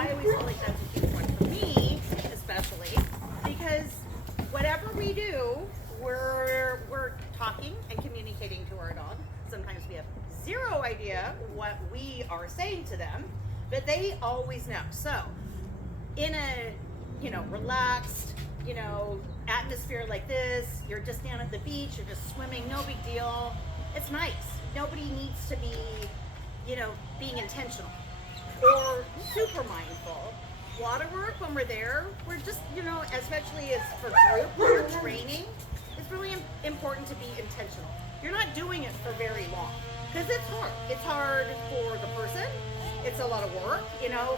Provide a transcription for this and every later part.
I always feel like that's a huge one for me, especially because whatever we do, we're talking and communicating to our dog. Sometimes we have zero idea what we are saying to them, but they always know. So in a, relaxed, atmosphere like this, you're just down at the beach, you're just swimming, no big deal. It's nice. Nobody needs to be, being intentional or super mindful. Water work, when we're there, we're just, especially as for group training, it's really important to be intentional. You're not doing it for very long because it's hard. It's hard for the person. It's a lot of work,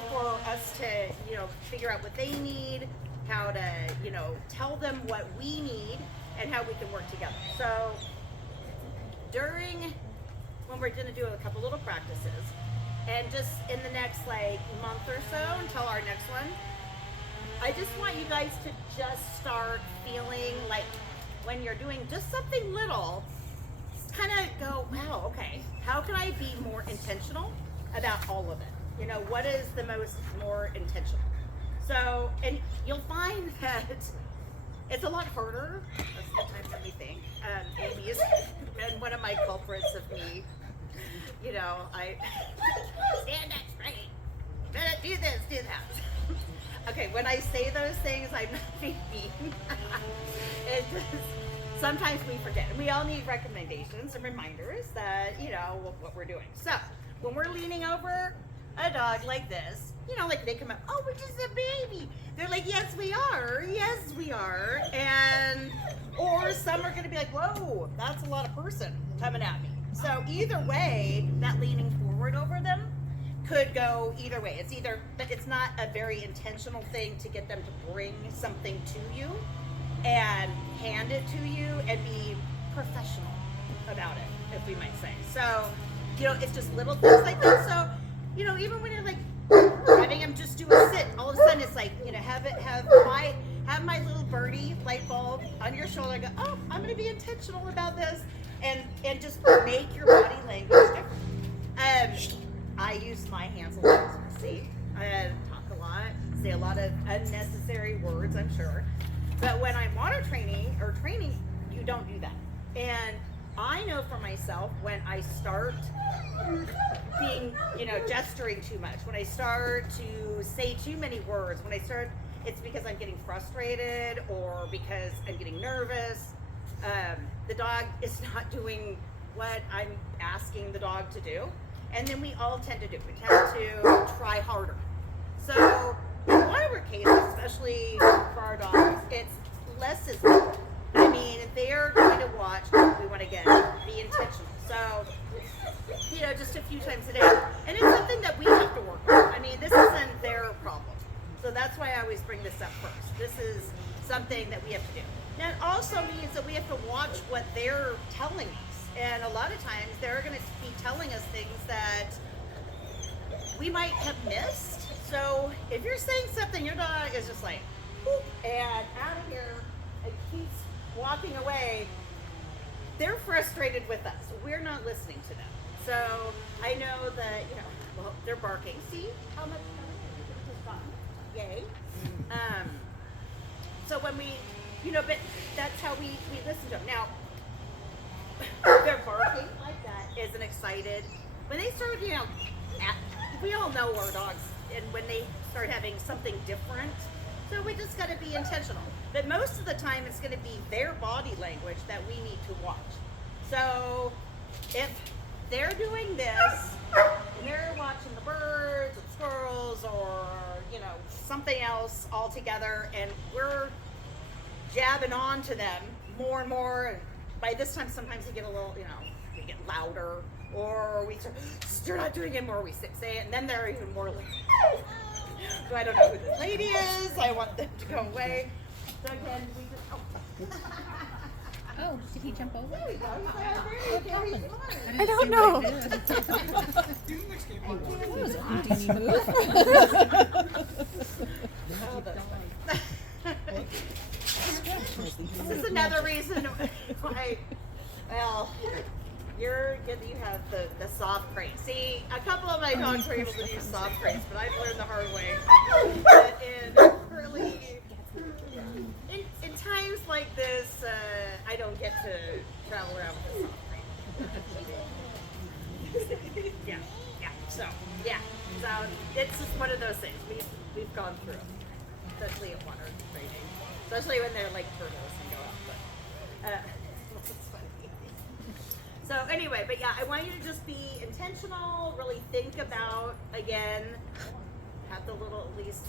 for us to, figure out what they need, how to, tell them what we need and how we can work together. So when we're going to do a couple little practices, and just in the next month or so until our next one, I just want you guys to just start feeling like when you're doing just something little, kind of go, wow, okay, how can I be more intentional about all of it? What is the more intentional? So, and you'll find that it's a lot harder sometimes than we think. Amy has been one of my culprits of me. I stand up straight. Do this, do that. Okay, when I say those things, I'm not being mean. It just, sometimes we forget. And we all need recommendations and reminders that, what we're doing. So, when we're leaning over a dog like this, like they come up, oh, we're just a baby. They're like, yes, we are. Yes, we are. Or some are going to be like, whoa, that's a lot of person coming at me. So either way, that leaning forward over them could go either way. It's not a very intentional thing to get them to bring something to you and hand it to you and be professional about it, if we might say. So, it's just little things like that. So, even when you're having them just do a sit, all of a sudden it's like, have my little birdie light bulb on your shoulder and go, oh, I'm going to be intentional about this, and just make your body language different. I use my hands a lot, as you see. I talk a lot, say a lot of unnecessary words, I'm sure. But when I'm water training, you don't do that. And I know for myself, when I start being, gesturing too much, when I start to say too many words, it's because I'm getting frustrated or because I'm getting nervous. The dog is not doing what I'm asking the dog to do. And then we all tend to try harder. So in waterwork cases, especially for our dogs, it's less is more. I mean, if they're going to watch, we want to be intentional. So, just a few times a day. And it's something that we have to work on. I mean, this isn't their problem. So that's why I always bring this up first. This is something that we have to do. That also means that we have to watch what they're telling us. And a lot of times they're going to be telling us things that we might have missed. So if you're saying something, your dog is just like, whoop, and out of here, and keeps walking away, they're frustrated with us. We're not listening to them. So I know that, they're barking. See how much has gotten? Yay. So when we, but that's how we listen to them. Now, they're barking like that isn't excited. When they start, we all know our dogs, and when they start having something different, so we just got to be intentional. But most of the time, it's going to be their body language that we need to watch. So if they're doing this, and they're watching the birds or the squirrels or, something else altogether, and we're jabbing on to them more and more, and by this time, sometimes they get a little, they get louder, or we start, you're not doing it more, we say it, and then they're even more like, so I don't know who this lady is, I want them to go away. So again, we just, oh, did he jump over? There we go. Very smart. I don't know. That was This is another reason why, You're good that you have the soft crate. See, a couple of my dogs were able to do soft crates, but I've learned the hard way. But in times like this, I don't get to travel around with a soft crate. yeah. So it's just one of those things we've gone through, especially at water training, especially when they're like turtles and go out. But it's funny. So anyway, but yeah, I want you to just be intentional. Really think about, again, have the little at least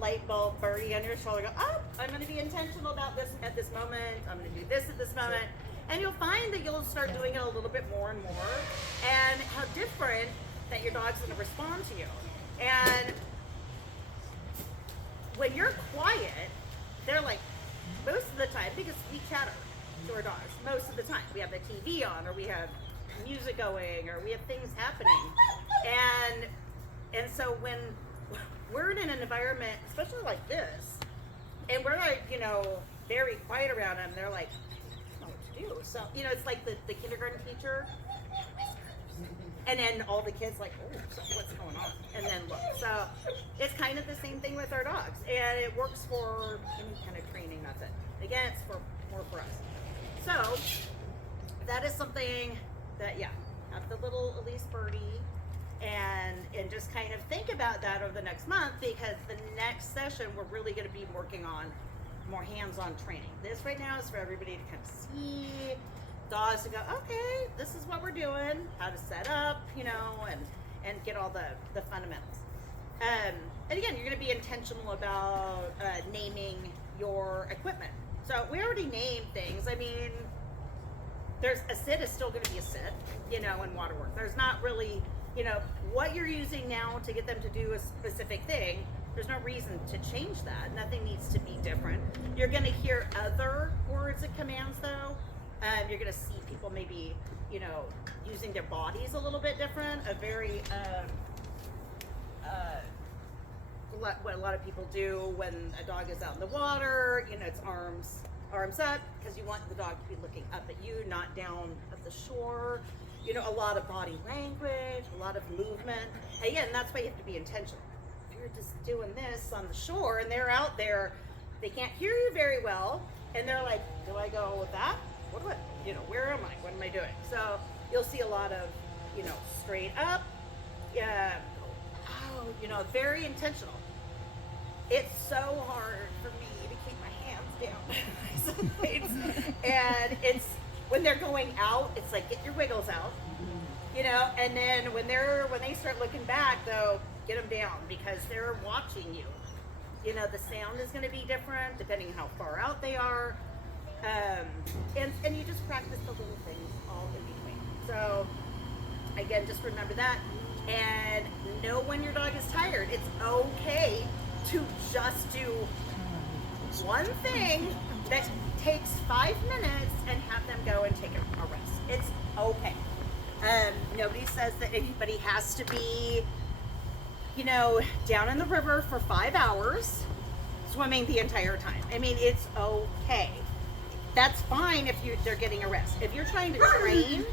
light bulb birdie on your shoulder. Go, oh, I'm going to be intentional about this at this moment. I'm going to do this at this moment. And you'll find that you'll start doing it a little bit more and more, and how different that your dog's going to respond to you. And when you're quiet, they're like, most of the time, because we chatter to our dogs most of the time. We have the TV on, or we have music going, or we have things happening. And so when we're in an environment, especially like this, and we're like, very quiet around them, they're like, I don't know what to do. So, it's like the kindergarten teacher, and then all the kids like, oh, so what's going on? And then look. So it's kind of the same thing with our dogs, and it works for any kind of training method. Again, it's more for us. So that is something that, have the little Elise birdie, and just kind of think about that over the next month, because the next session we're really going to be working on more hands-on training. This right now is for everybody to kind of see dogs to go, okay, this is what we're doing, how to set up, and get all the fundamentals. And again, you're going to be intentional about naming your equipment. So we already named things. I mean, a sit is still going to be a sit, in water work. There's not really, what you're using now to get them to do a specific thing. There's no reason to change that. Nothing needs to be different. You're going to hear other words and commands, though. You're going to see people maybe, using their bodies a little bit different. A very, what a lot of people do when a dog is out in the water, it's arms up, because you want the dog to be looking up at you, not down at the shore. A lot of body language, a lot of movement. Again, that's why you have to be intentional. If you're just doing this on the shore and they're out there, they can't hear you very well, and they're like, do I go with that? What do I, where am I? What am I doing? So you'll see a lot of, straight up, very intentional. It's so hard for me to keep my hands down. And it's, when they're going out, it's like, get your wiggles out, and then when they start looking back, though, get them down, because they're watching you. The sound is going to be different depending on how far out they are. And you just practice the little things all in between. So again, just remember that, and know when your dog is tired. It's okay to just do one thing that takes 5 minutes and have them go and take a rest. It's okay. Nobody says that anybody has to be, down in the river for 5 hours swimming the entire time. I mean, it's okay. That's fine if they're getting a rest. If you're trying to train,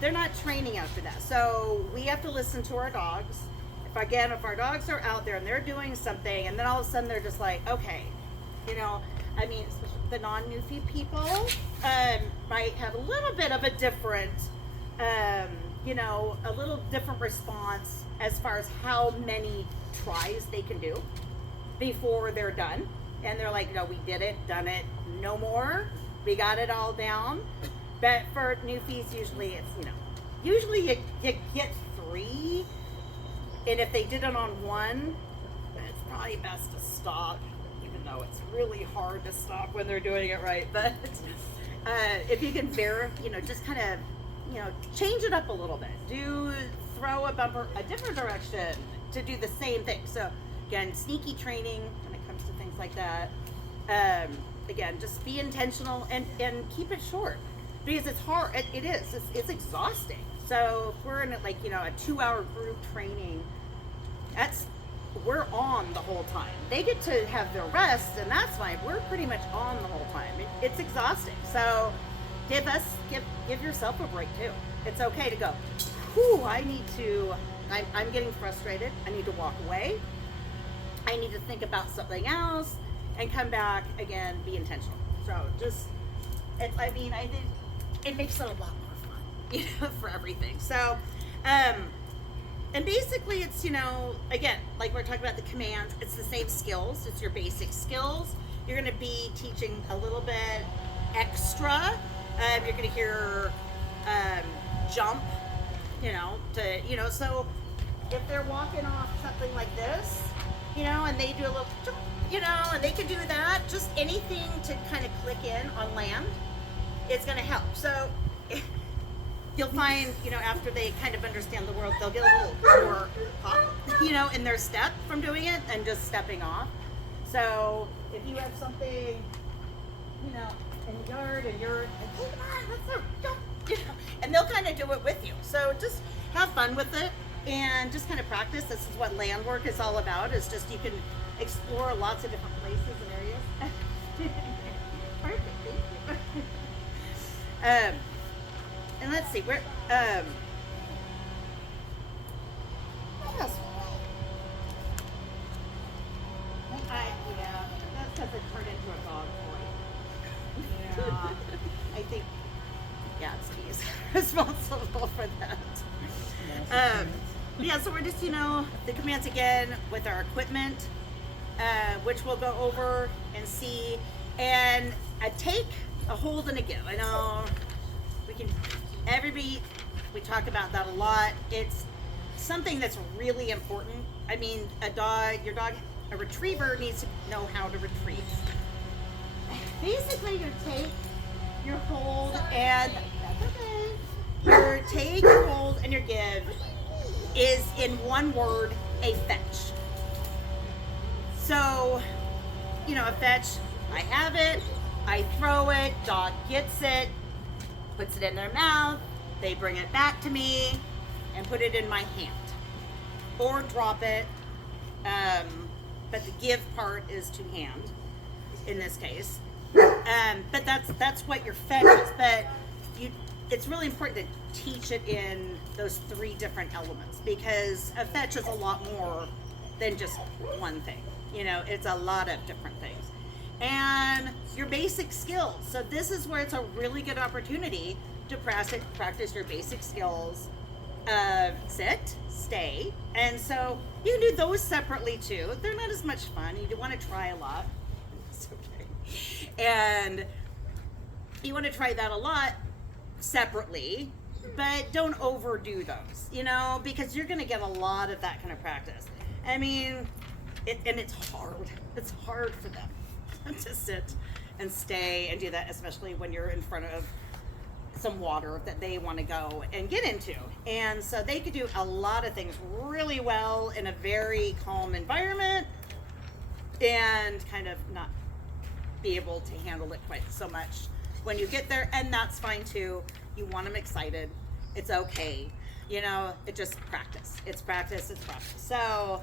they're not training after that. So we have to listen to our dogs. If our dogs are out there and they're doing something, and then all of a sudden they're just like, okay, especially the non-Newfie people might have a little bit of a different, a little different response as far as how many tries they can do before they're done. And they're like, no, we did it, done it, no more. We got it all down. But for Newfies, usually it's, usually you get 3. And if they did it on 1, then it's probably best to stop, even though it's really hard to stop when they're doing it right. But if you can just kind of, change it up a little bit. Throw a bumper a different direction to do the same thing. So again, sneaky training when it comes to things like that. Again, just be intentional and keep it short, because it's hard. It is. It's exhausting. So if we're in a 2-hour group training, we're on the whole time. They get to have their rest, and that's fine. We're pretty much on the whole time. It's exhausting. So give yourself a break too. It's okay to go, whew, I'm getting frustrated. I need to walk away. I need to think about something else and come back again, be intentional. So I think it makes it a lot more fun, for everything. So, and basically it's, again, like we're talking about the commands, it's the same skills. It's your basic skills. You're going to be teaching a little bit extra. You're going to hear jump, so if they're walking off something like this, and they do a little jump, and they can do that, just anything to kind of click in on land, it's going to help. So you'll find, after they kind of understand the world, they'll get a little more pop, in their step from doing it and just stepping off. So if you have something, in the yard and you're like, hey, come on, let's go, and they'll kind of do it with you. So just have fun with it and just kind of practice. This is what land work is all about, is just you can explore lots of different places and areas. Perfect, thank you. And let's see, where, what else? Yeah, that's because it turned into a dog toy. Yeah. I think, Steve responsible for that. Yeah, so we're just, the commands again with our equipment, which we'll go over and see, and a take, a hold, and a give. I know we talk about that a lot. It's something that's really important. I mean, a retriever needs to know how to retrieve. Basically, your take, your hold, and that's okay. Your take, your hold, and your give is in one word, a fetch. So, a fetch, I have it, I throw it, dog gets it, puts it in their mouth, they bring it back to me and put it in my hand. Or drop it, but the give part is to hand in this case. But that's what your fetch is. But it's really important to teach it in those three different elements, because a fetch is a lot more than just one thing. It's a lot of different things. And your basic skills. So this is where it's a really good opportunity to practice your basic skills of sit, stay. And so you can do those separately too. They're not as much fun. You do want to try a lot. It's okay. And you want to try that a lot separately, but don't overdo those, because you're going to get a lot of that kind of practice. I mean, and it's hard. It's hard for them to sit and stay and do that, especially when you're in front of some water that they want to go and get into. And so they could do a lot of things really well in a very calm environment and kind of not be able to handle it quite so much when you get there. And that's fine too. You want them excited. It's okay. It just practice. It's practice. So,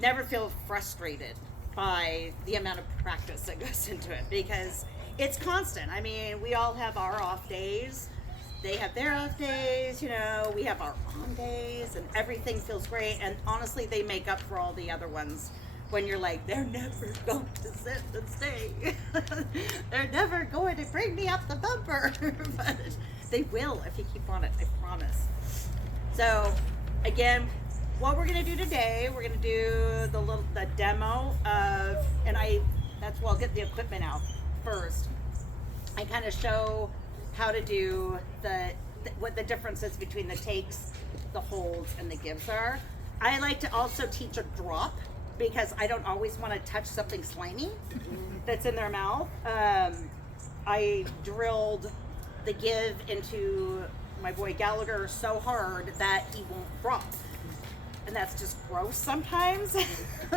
never feel frustrated by the amount of practice that goes into it, because it's constant. I mean, we all have our off days. They have their off days, we have our on days, and everything feels great. And honestly, they make up for all the other ones when you're like, they're never going to sit and stay. They're never going to bring me up the bumper. But they will if you keep on it, I promise. So again, what we're going to do today, we're going to do the demo of, and that's where I'll get the equipment out first. I kind of show how to do what the differences between the takes, the holds, and the gives are. I like to also teach a drop, because I don't always want to touch something slimy that's in their mouth. I drilled the give into my boy Gallagher so hard that he won't drop. And that's just gross sometimes,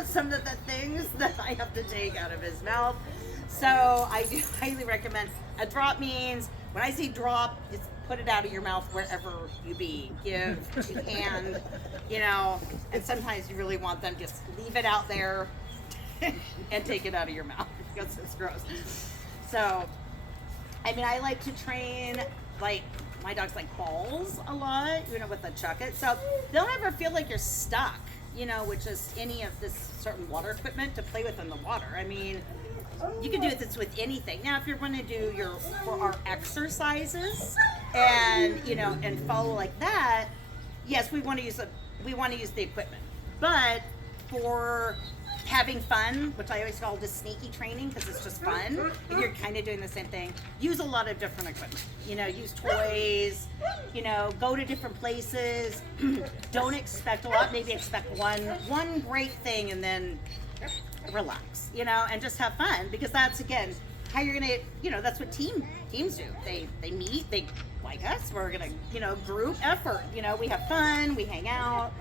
some of the things that I have to take out of his mouth. So I do highly recommend a drop. Means when I say drop, just put it out of your mouth wherever you be. Give to hand, and sometimes you really want them just leave it out there and take it out of your mouth because it's gross. So I mean, I like to train, like, my dogs like balls a lot, with the chuck it. So they'll never feel like you're stuck, with just any of this certain water equipment to play with in the water. I mean, you can do this with anything. Now, if you're going to do for our exercises and, and follow like that, yes, we want to use the equipment. But for having fun, which I always call just sneaky training because it's just fun, and you're kind of doing the same thing, use a lot of different equipment. Use toys, go to different places. Don't expect a lot, maybe expect one great thing and then relax, and just have fun, because that's, again, how you're gonna, that's what teams do. They meet, they like us, we're gonna, group effort, we have fun, we hang out,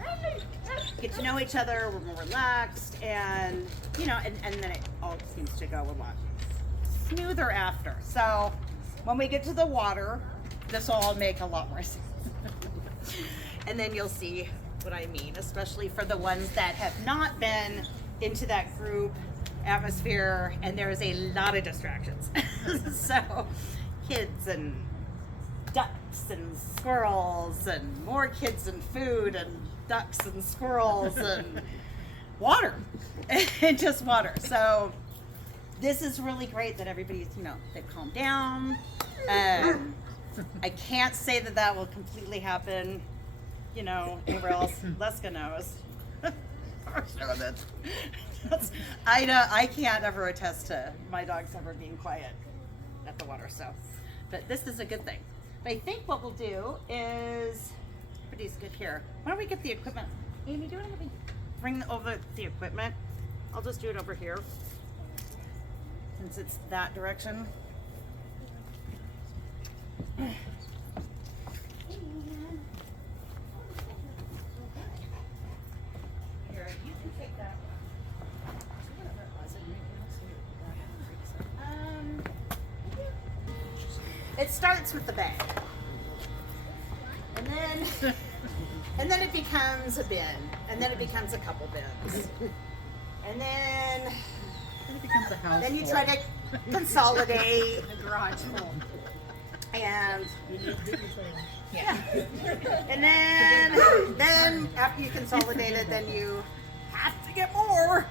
get to know each other, we're more relaxed, and, and then it all seems to go a lot smoother after. So when we get to the water, this will all make a lot more sense. And then you'll see what I mean, especially for the ones that have not been into that group atmosphere, and there is a lot of distractions. So kids and ducks and squirrels and more kids and food and ducks and squirrels and water and just water. So this is really great that everybody's, they've calmed down. I can't say that will completely happen, anywhere else. Leska knows. I can't ever attest to my dogs ever being quiet at the water, so, but this is a good thing. But I think what we'll do is, everybody's good here. Why don't we get the equipment? Amy, do you want to bring over the equipment? I'll just do it over here, since it's that direction. Here, you can take that one. Whatever it was, it starts with the bag, and then it becomes a bin, and then it becomes a couple bins, and then it becomes a house. Then you try to consolidate. A garage full. And yeah, and then after you consolidate it, then you have to get more.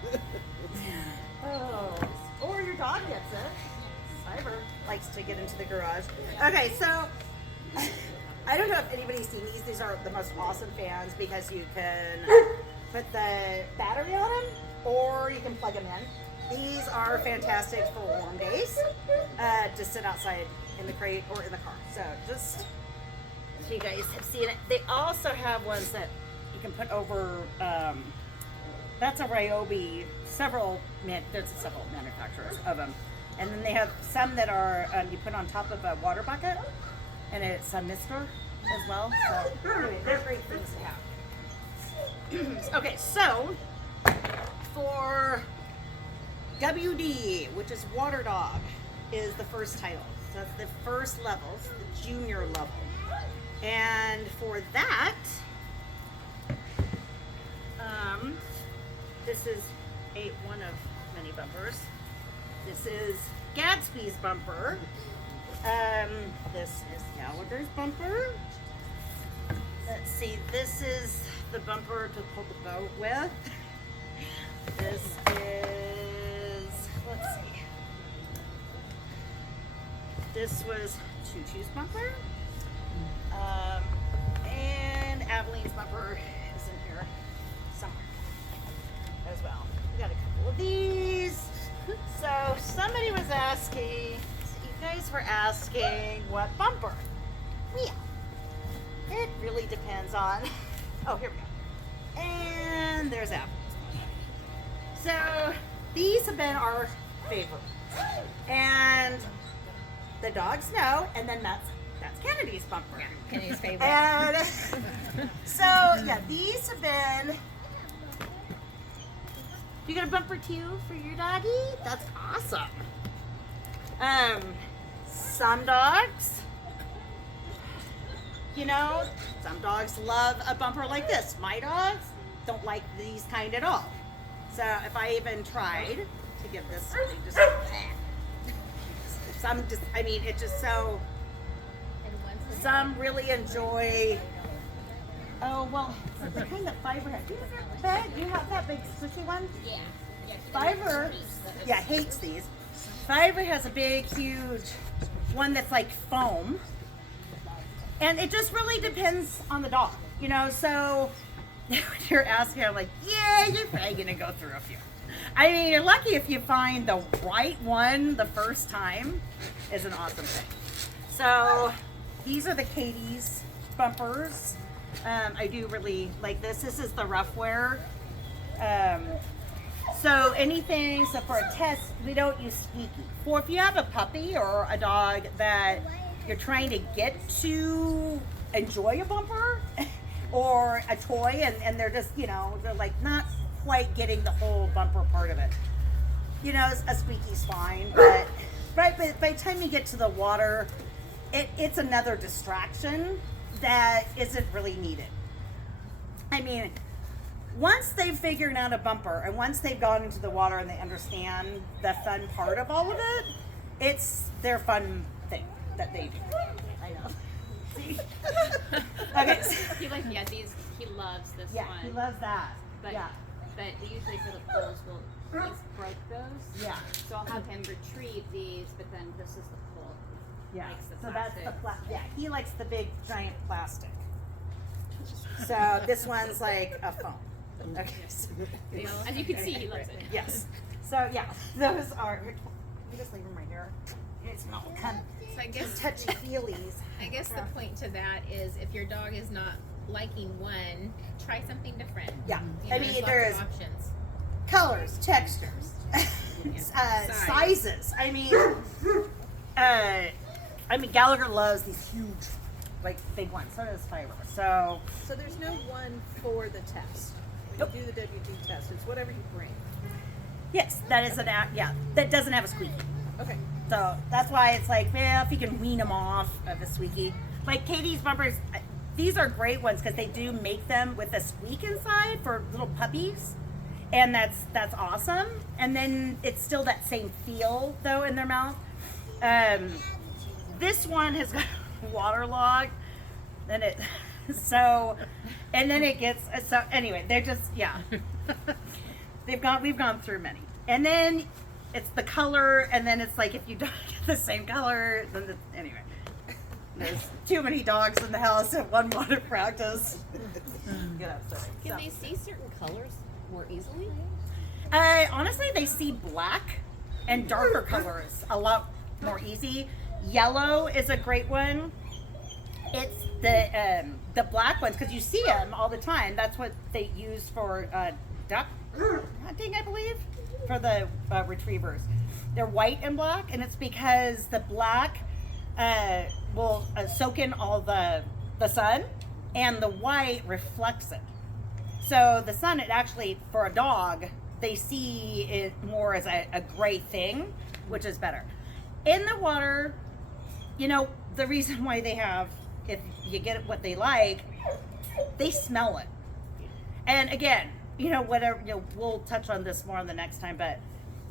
Oh, or your dog gets it. Cyber likes to get into the garage. Okay, so I don't know if anybody's seen these. These are the most awesome fans because you can put the battery on them, or you can plug them in. These are fantastic for warm days to sit outside in the crate or in the car. So just so you guys have seen it. They also have ones that you can put over, that's a Ryobi, there's several manufacturers of them. And then they have some that are, you put on top of a water bucket, and it's a mister as well. So anyway, they're great things to have. Okay, so for WD, which is Water Dog, is the first title. So that's the first level, so the junior level. And for that, this is one of many bumpers. This is Gadsby's bumper. This is Gallagher's bumper. Let's see, this is the bumper to pull the boat with. This is, let's see. This was Choo Choo's bumper. And Aveline's bumper is in here somewhere as well. We got a couple of these. So somebody was asking, you guys were asking what bumper? Yeah. It really depends on, oh, here we go. And there's Aveline's. So these have been our favorites. And the dogs know, and then that's Kennedy's bumper. Yeah, Kennedy's favorite. And so, yeah, these have been. You got a bumper too for your doggy? That's awesome. Some dogs, some dogs love a bumper like this. My dogs don't like these kind at all. So if I even tried to give this, just It's just so, some really enjoy, oh, well, it's the kind of Fiverr has. Do you have that big squishy one? Yeah. Fiverr, hates these. Fiverr has a big, huge one that's like foam. And it just really depends on the dog, so when you're asking, I'm like, yeah, you're probably gonna go through a few. I mean, you're lucky if you find the right one the first time, is an awesome thing. So these are the Katie's bumpers. I do really like this. This is the rough wear. So for a test, we don't use squeaky. For if you have a puppy or a dog that you're trying to get to enjoy a bumper or a toy and they're just, they're like not quite getting the whole bumper part of it. A squeaky's fine, but by the time you get to the water, it's another distraction that isn't really needed. I mean, once they've figured out a bumper and once they've gone into the water and they understand the fun part of all of it, it's their fun thing that they do. I know. See? Okay. He loves this one. Yeah, he loves that. But usually for the poles, he's broke those. Yeah. So I'll have him retrieve these, but then this is the pole. Yeah. Likes the So that's the plastic. he likes the big giant plastic. So this one's like a foam. Okay. So, As you can see, he loves it. yes. So those are. We just leave them right here. It's not kind So I guess touchy feelies. I guess the point to that is if your dog is not liking one, try something different. Yeah. There's lots there's of options. colors, textures, sizes. Gallagher loves these huge, big ones. So does Fiverr. So there's no one for the test. When you do the WD test, it's whatever you bring. yes, that is that doesn't have a squeaky. Okay. So that's why it's like, well, if you can wean them off of a squeaky. Like Katie's bumpers, these are great ones because they do make them with a squeak inside for little puppies. And that's awesome. And then it's still that same feel though in their mouth. This one has got waterlogged, and then it gets so anyway. They're just we've gone through many, and then it's the color, and then it's like if you don't get the same color, then anyway. There's too many dogs in the house at one water practice. Can they see certain colors more easily? Honestly, they see black and darker colors a lot more easy. Yellow is a great one. It's the black ones because you see them all the time. That's what they use for duck hunting, I believe, for the retrievers. They're white and black, and it's because the black will soak in all the sun, and the white reflects it. So the sun, it actually, for a dog, they see it more as a gray thing, which is better. In the water, the reason why they have, if you get what they like, they smell it. And again, whatever, we'll touch on this more on the next time, but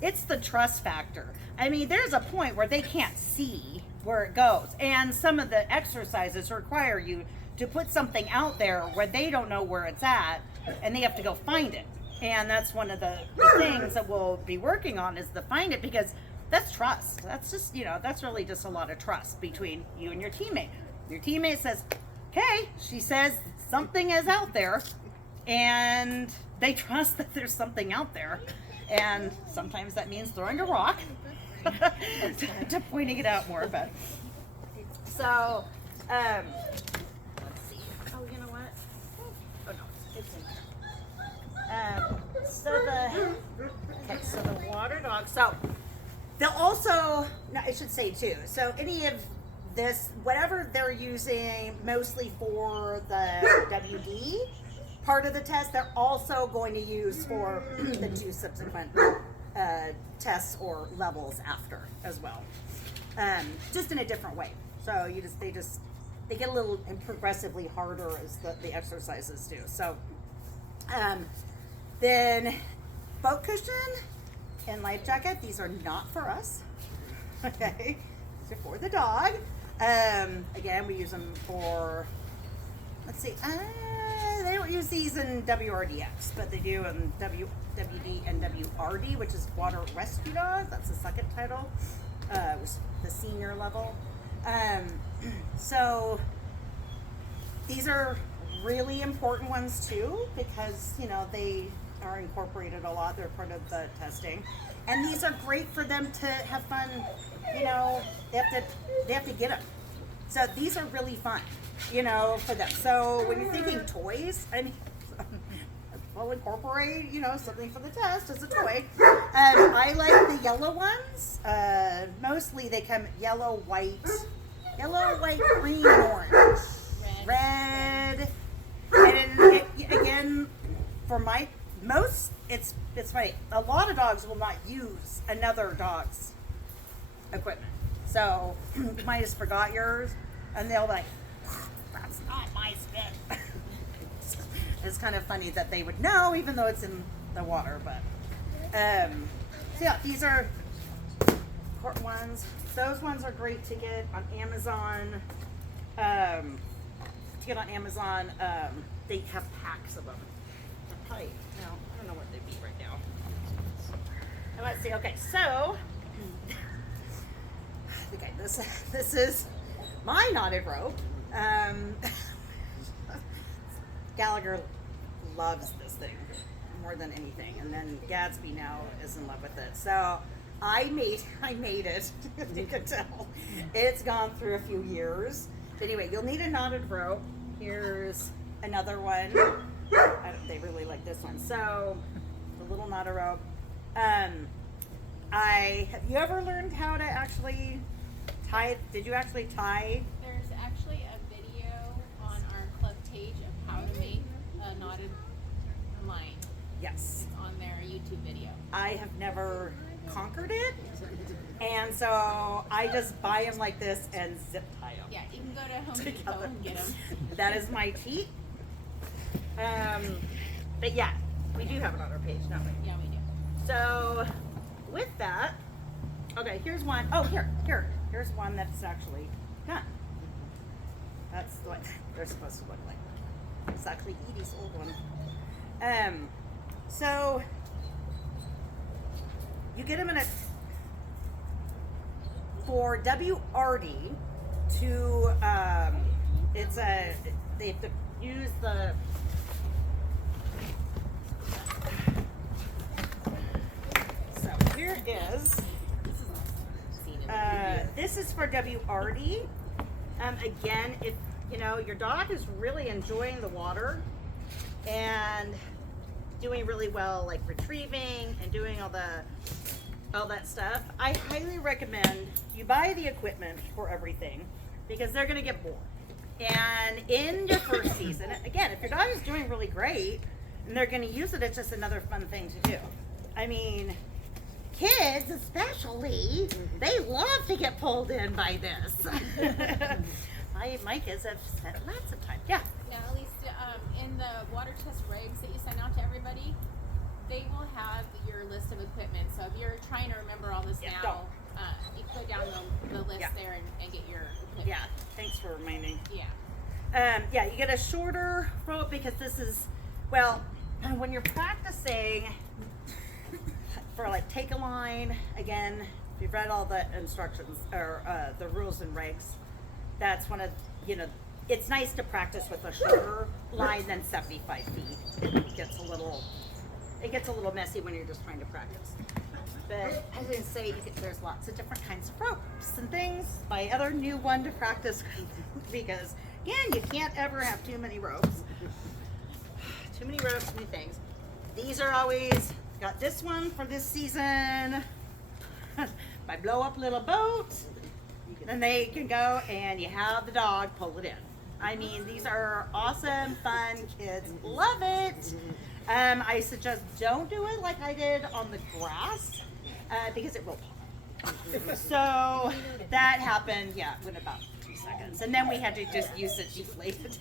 it's the trust factor. There's a point where they can't see where it goes. And some of the exercises require you to put something out there where they don't know where it's at, and they have to go find it. And that's one of the things that we'll be working on is to find it, because that's trust. That's just, that's really just a lot of trust between you and your teammate. Your teammate says, okay, she says something is out there, and they trust that there's something out there. And sometimes that means throwing a rock to pointing it out more. But so, let's see. Oh, you know what? Oh no, it's in there. So the water dog. So they'll also, no, I should say too. So any of this, whatever they're using, mostly for the WD part of the test, they're also going to use for the 2 subsequent tests or levels after as well, just in a different way. So they get a little and progressively harder as the exercises do. So then boat cushion and life jacket, these are not for us. Okay, These are for the dog. Again, we use them for, let's see, they don't use these in WRDX, but they do in WD and WRD, which is Water Rescue Dog. That's the second title, the senior level. So these are really important ones too, because, you know, they are incorporated a lot. They're part of the testing. And these are great for them to have fun, you know, they have to get them. So these are really fun, you know, for them. So when you're thinking toys, I mean, we'll incorporate, you know, something for the test as a toy. I like the yellow ones. Mostly they come yellow, white, green, and orange. Red. And again, for it's funny. A lot of dogs will not use another dog's equipment. So you might have forgot yours, and they'll be like, that's not my spit. It's kind of funny that they would know, even though it's in the water. But so yeah, these are important ones. Those ones are great to get on Amazon. They have packs of them. I don't know what they'd be right now. And let's see. Okay, so okay, this is my knotted rope. Gallagher loves this thing more than anything, and then Gadsby now is in love with it. So I made it. If you can tell, it's gone through a few years. But anyway, you'll need a knotted rope. Here's another one. They really like this one. So the little knotted rope. Have you ever learned how to actually tie? Did you actually tie? There's actually a video on our club page of how to make a knotted line. Yes. It's on their YouTube video. I have never conquered it, and so I just buy them like this and zip tie them. Yeah, you can go to Home Depot and get them. That is my cheat. But yeah, we do have it on our page, don't we? Yeah, we do. So with that, okay, here's one. Oh, here's one that's actually done. That's what they're supposed to look like. It's actually Edie's old one. So you get them in for WRD to they have to use the so here is this is for WRD. Again, if you know your dog is really enjoying the water and doing really well, like retrieving and doing all that stuff, I highly recommend you buy the equipment for everything, because they're going to get bored. And in your first season, again, if your dog is doing really great and they're going to use it, it's just another fun thing to do. I mean, kids especially, they love to get pulled in by this. My kids have said it lots of times. Yeah. Now, at least in the water test regs that you send out to everybody, they will have your list of equipment. So if you're trying to remember all this now, you go down the list there and get your equipment. Yeah, thanks for reminding. Yeah. Yeah, you get a shorter rope, because this is, well, when you're practicing for like take a line, again, if you've read all the instructions or the rules and regs, that's one of, it's nice to practice with a shorter line than 75 feet. It gets a little messy when you're just trying to practice. But I was going to say, there's lots of different kinds of ropes and things. My other new one to practice, because again, you can't ever have too many ropes. Too many ropes, new things. These are always, got this one for this season. My blow up little boat. Then they can go and you have the dog pull it in. I mean, these are awesome, fun, kids love it. I suggest don't do it like I did on the grass, because it will pop. So that happened, in about 2 seconds. And then we had to just use it deflated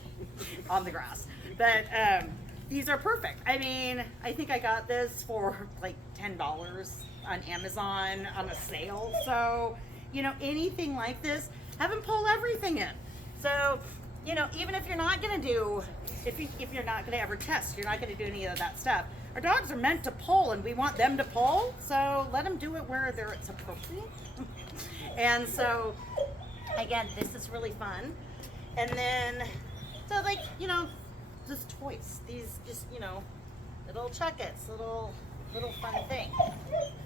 on the grass. But these are perfect. I mean, I think I got this for like $10 on Amazon on a sale. So you know, anything like this, have them pull everything in. So, you know, even if you're not going to do, if you're not going to ever test, you're not going to do any of that stuff. Our dogs are meant to pull, and we want them to pull, so let them do it where it's appropriate. And so, again, this is really fun. And then, so like, you know, just toys. These just, you know, little chuckets, little fun thing.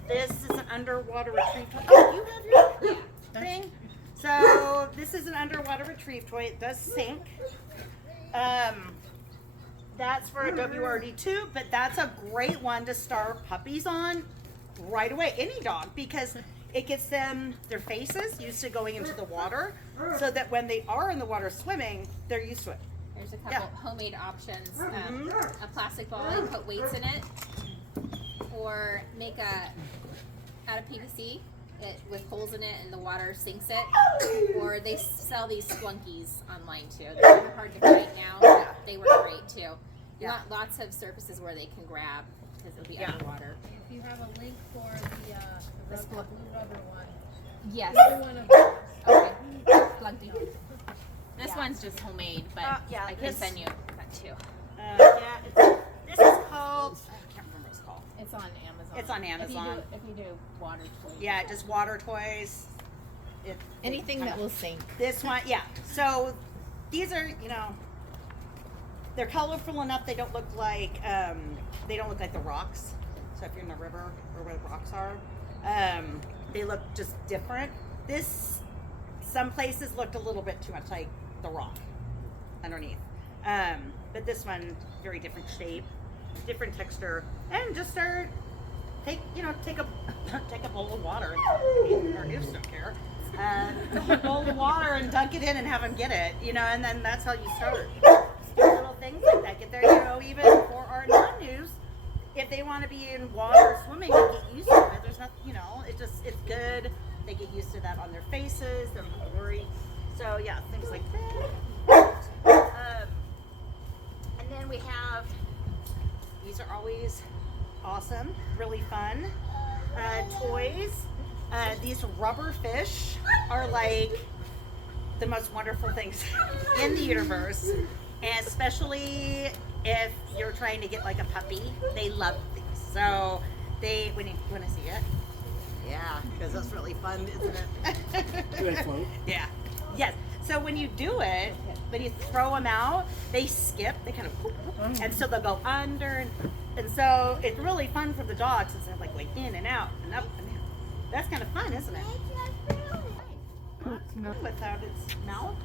This is an underwater retrieve toy. Oh, you have your thing? So this is an underwater retrieve toy. It does sink. That's for a WRD2, but that's a great one to start puppies on right away. Any dog, because it gets them, their faces used to going into the water, so that when they are in the water swimming, they're used to it. There's a couple homemade options. A plastic ball, you put weights in it, or make out of PVC with holes in it and the water sinks it. Or they sell these splunkies online too. They're kind of hard to find now, but they work great too. You want lots of surfaces where they can grab because it'll be underwater. If you have a link for the blue rubber one. Yes. Either one of those. Okay. Splunky. This one's just homemade, but I can send you that too. This is called, I can't remember what it's called. It's on Amazon. It's on Amazon. If you do water toys. Yeah, just water toys. Anything that will sink. This one, yeah. So these are, you know, they're colorful enough. They don't look like the rocks. So if you're in the river or where the rocks are, they look just different. Some places looked a little bit too much like the rock underneath. But this one, very different shape, different texture, and just take a bowl of water. Our newts don't care. Take a bowl of water and dunk it in and have them get it, you know, and then that's how you start. Do little things like that. Get there, you know, even for our non-news, if they want to be in water swimming and get used to it, there's nothing, you know, it's good. They get used to that on their faces. They don't have to worry. So yeah, things like that. And then we have, these are always awesome, really fun toys. These rubber fish are like the most wonderful things in the universe, and especially if you're trying to get like a puppy, they love these. So when you want to see it. Yeah, because that's really fun, isn't it? Do they float? Yeah. Yes. So when you do it, when you throw them out, they skip. They kind of, whoop, whoop, and so they'll go under, and so it's really fun for the dogs instead of like going in and out and up and down. That's kind of fun, isn't it? Without its mouth.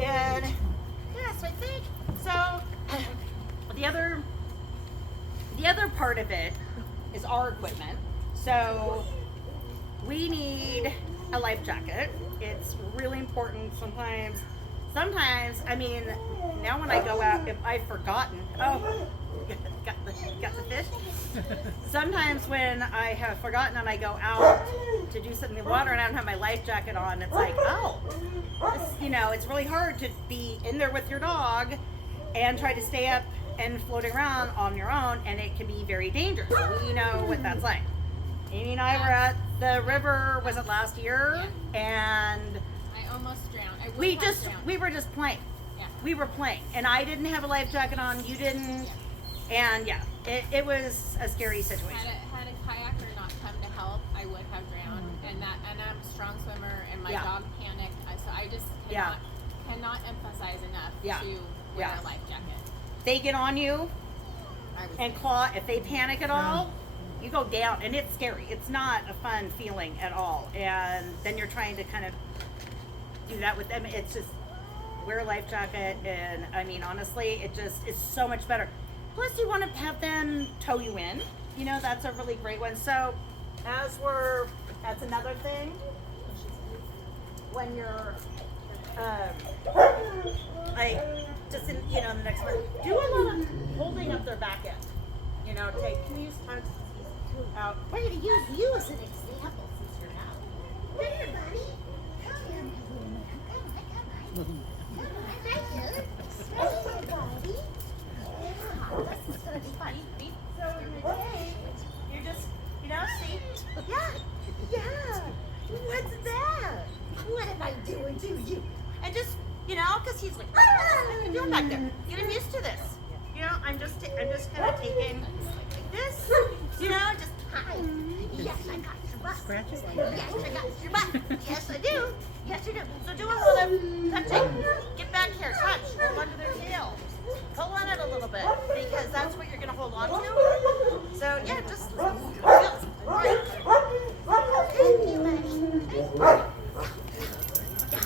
And yes, I think so. The other part of it is our equipment. So we need a life jacket. It's really important sometimes. I mean, now when I go out, if I've forgotten, got the fish. Sometimes when I have forgotten and I go out to do something in the water and I don't have my life jacket on, it's like, it's really hard to be in there with your dog and try to stay up and floating around on your own, and it can be very dangerous. We know what that's like. Amy and I were at the river, was it last year? Yeah. And I almost drowned. we were just playing. Yeah. We were playing, and I didn't have a life jacket on. You didn't, and it was a scary situation. Had a kayaker not come to help, I would have drowned. And I'm a strong swimmer, and my dog panicked. So I just cannot emphasize enough to wear a life jacket. They get on you and claw. If they panic at all, you go down, and it's scary. It's not a fun feeling at all. And then you're trying to kind of do that with them. It's just wear a life jacket, and I mean, honestly, it's so much better. Plus, you want to have them tow you in. You know, that's a really great one. So, that's another thing. When you're just in, in the next one, do a lot of holding up their back end. Can you use hugs out? We're going to use you as an example since you're out. Come here, buddy. Come here. Buddy. Yeah, this is going to be fun. So in the day, you're just, see, kind of taking like this, you know, just hi. Yes, I got your butt. Scratches? Yes, I got your butt. Yes, I do. Yes, you do. So do a little touching. Get back here. Touch. Hold onto their tail. Pull on it a little bit because that's what you're going to hold on to. So yeah, just feel. Thank you, buddy.